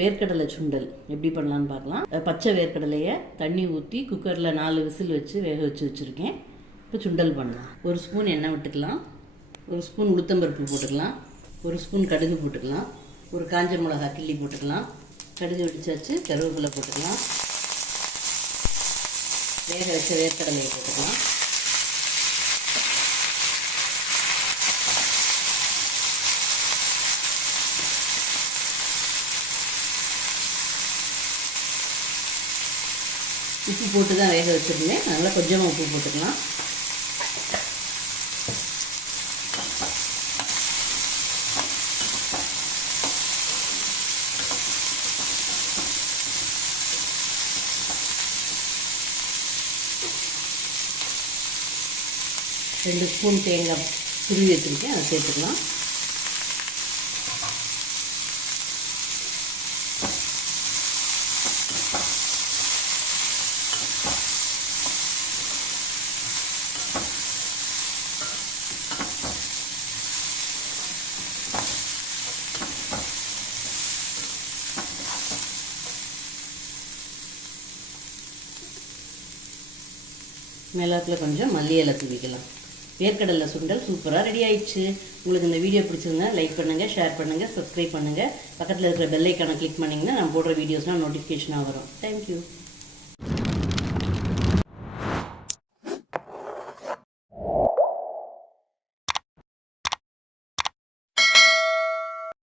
வேர்க்கடலை சுண்டல் எப்படி பண்ணலான்னு பார்க்கலாம். பச்சை வேர்க்கடலையை தண்ணி ஊற்றி குக்கரில் 4 விசில் வச்சு வேக வச்சுருக்கேன். இப்போ சுண்டல் பண்ணலாம். 1 ஸ்பூன் எண்ணெய் விட்டுக்கலாம். 1 ஸ்பூன் உளுத்தம்பருப்பு போட்டுக்கலாம். 1 ஸ்பூன் கடுகு போட்டுக்கலாம். ஒரு காஞ்ச மிளகா கிள்ளி போட்டுக்கலாம். கடுகு வெடிச்சாச்சு. கருவேப்பிலை போட்டுக்கலாம். வேக வச்ச வேர்க்கடலையை போட்டுக்கலாம். உப்பு போட்டு தான் வேக வச்சுருந்தேன். நல்லா கொஞ்சமாக உப்பு போட்டுக்கலாம். ரெண்டு ஸ்பூன் தேங்காய் துருவி வச்சுருக்கேன், அதை சேர்த்துக்கலாம். மிளகாத்தில் கொஞ்சம் மல்லி இலை தூவிக்கலாம். வேர்க்கடலை சுண்டல் சூப்பராக ரெடி ஆயிடுச்சு. உங்களுக்கு இந்த வீடியோ பிடிச்சிருந்தா லைக் பண்ணுங்கள், ஷேர் பண்ணுங்கள், சப்ஸ்கிரைப் பண்ணுங்கள். பக்கத்தில் இருக்கிற பெல் ஐக்கானை கிளிக் பண்ணிங்கன்னா நான் போடுற வீடியோஸ்லாம் நோட்டிஃபிகேஷனாக வரும். தேங்க்யூ.